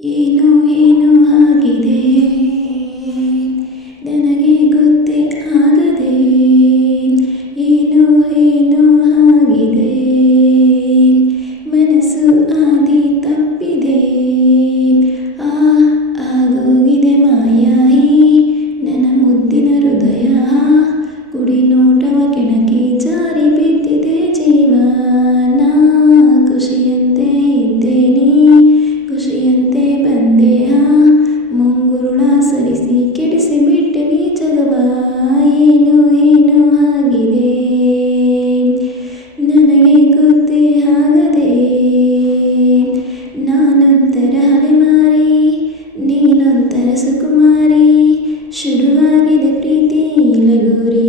ಏನೋ ಏನೋ ಆಗಿದೆ ನನಗೆ ಗೊತ್ತೇ ಆಗದೆ, ಏನೋ ಏನೋ ಆಗಿದೆ ಮನಸ್ಸು ಆದಿ ತಪ್ಪಿದೆ. ಆಗೋಗಿದೆ ಮಾಯಾಯಿ ನನ್ನ ಮುದ್ದಿನ ಹೃದಯ, ಕುಡಿ ನೋಟವ ಕೆಣಕಿ ಜಾರಿ ಬಿದ್ದಿದೆ ಜೀವ. ನಾ ಖುಷಿಯಂತೆ ಇದ್ದೇನೆ, ಖುಷಿಯಂತೆ ಬಂದೆ, ಮುಂಗುರುಳ ಸರಿಸಿ ಕೆಡಿಸಿ ಬಿಟ್ಟೆ ನೀ ಜಗವ. ಏನೋ ಏನೋ ಆಗಿದೆ ನನಗೆ ಗೊತ್ತೇ ಆಗದೆ, ನಾನೊಂಥರ ಅಲೆಮಾರಿ ನೀನೊಂಥರ ಸುಕುಮಾರಿ, ಶುರುವಾಗಿದೆ ಪ್ರೀತಿ ಲಗೋರಿ,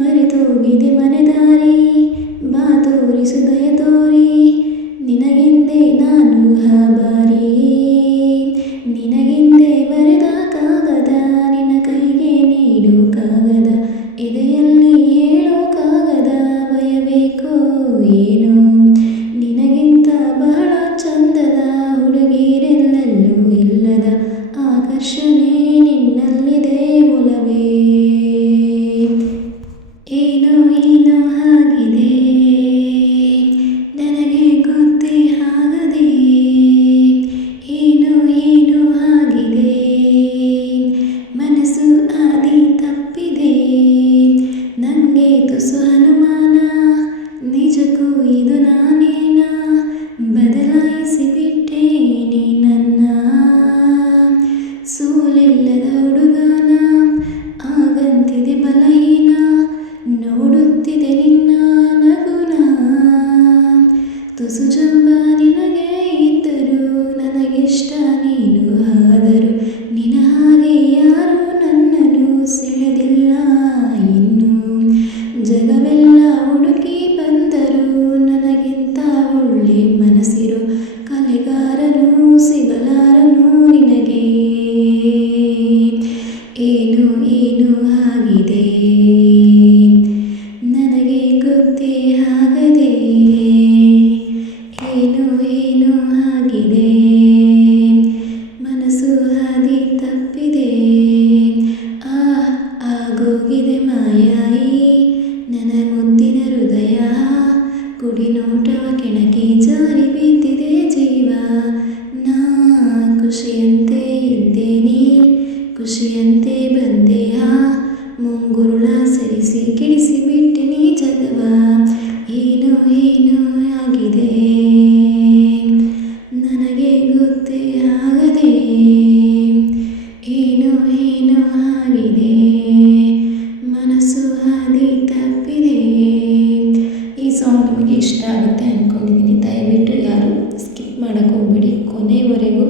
ಮರೆತೋಗಿದೆ ಮನೆದಾರಿ, ಬಾ ತೋರಿಸು ದಯ ತೋರಿ, ನಿನಗೆಂದೇ ನಾನು ಹಬಾರಿ, ನಿನಗೆಂದೇ ಬರೆದ ಕಾಗದ, ನಿನ್ನ ಕೈಗೆ ನೀಡು ಕಾಗದ, ಎದೆಯಲ್ಲಿ ಹೇಳೋ ಕಾಗದ. ಭಯಬೇಕೋ ಏನೋ ನಿನಗಿಂತ ಬಹಳ ಚಂದದ ಹುಡುಗಿರೆಲ್ಲಲ್ಲೂ ಇಲ್ಲದ ಆಕರ್ಷಣೆ ನಿನ್ನಲ್ಲಿದೆ ಒಲವೇ. ಏನೋ ಏನೋ ಆಗಿದೆ ನನಗೆ ಗೊತ್ತೇ ಆಗದೆ, ಏನೋ ಏನೋ ಆಗಿದೆ ಮನಸ್ಸು ಆದಿ ತಪ್ಪಿದೆ. ನನಗೆ ತುಸು ಅನುಮಾನ, ನಿಜಕ್ಕೂ ಇದು ನಾನೇನ, ಬದಲಾಯಿಸಿ ಬಿಟ್ಟೆ ನೀ ನನ್ನ, ಸೋಲಿಲ್ಲದ ಹುಡುಗನ ಆಗಂತಿದೆ ಬಲಹೀನ, ನೋಡುತ್ತಿದೆ ನಿನ್ನ ನಗುನ. ತುಸು ಜಂಬ ನಿನಗೆ ಇದ್ದರು ನನಗಿಷ್ಟ ನೀನು ಆದರು, ನಿನ ಹಾಗೆ ಯಾರು ನನ್ನನ್ನು ಸೆಳೆದಿಲ್ಲ ಇನ್ನು. ಜಗವೆಲ್ಲ ಹುಡುಕಿ ಬಂದರು ನನಗಿಂತ ಒಳ್ಳೆ ಮನಸ್ಸಿರೋ ಕಲೆಗಾರನು ಸಿಗಲಾರನು ನಿನಗೆ. ಏನೋ ಏನೋ ಆಗಿದೆ ನನಗೆ ಗೊತ್ತೇ ಆಗದೆ, ಏನೋ ಏನೋ ಆಗಿದೆ ಮನಸ್ಸು ಹಾದಿ ತಪ್ಪಿದೆ. ಆಗೋಗಿದೆ ಮಾಯಾಯಿ ನನ್ನ ಮುದ್ದಿನ ಹೃದಯ, ಕುಡಿ ನೋಟವ ಕೆಣಕಿ ಜಾರಿ ಬಿದ್ದಿದೆ ಜೀವ. ನಾ ಖುಷಿಯಂತೆ ಇದ್ದೇನೆ, ಖುಷಿಯಂತೆ ಬಂದೆ, ಮುಂಗುರುಳ ಸರಿಸಿ ಕೆಡಿಸಿ ಬಿಟ್ಟೆ ನೀ ಜಗವ. ಏನೋ ಏನೋ ಆಗಿದೆ ನನಗೆ ಗೊತ್ತೇ ಆಗದೆ, ಏನೋ ಏನೋ ಆಗಿದೆ ಮನಸ್ಸು ಹಾದಿ ತಪ್ಪಿದೆ. ಈ ಸಾಂಗ್ ನಿಮಗೆ ಇಷ್ಟ ಆಗುತ್ತೆ ಅಂದ್ಕೊಂಡಿದ್ದೀನಿ. ದಯವಿಟ್ಟು ಯಾರು ಸ್ಕಿಪ್ ಮಾಡೋಕ್ಕೆ ಹೋಗ್ಬೇಡಿ, ಕೊನೆವರೆಗೂ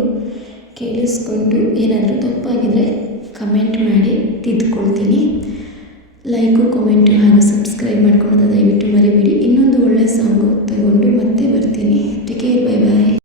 ಕೇಳಿಸ್ಕೊಂಡು ಏನಾದರೂ ತಪ್ಪಾಗಿದ್ದರೆ ಕಮೆಂಟ್ ಮಾಡಿ ತಿದ್ದುಕೊಳ್ತೀನಿ. ಲೈಕು ಕಮೆಂಟು ಹಾಗೂ ಸಬ್ಸ್ಕ್ರೈಬ್ ಮಾಡ್ಕೊಳ್ಳೋದು ದಯವಿಟ್ಟು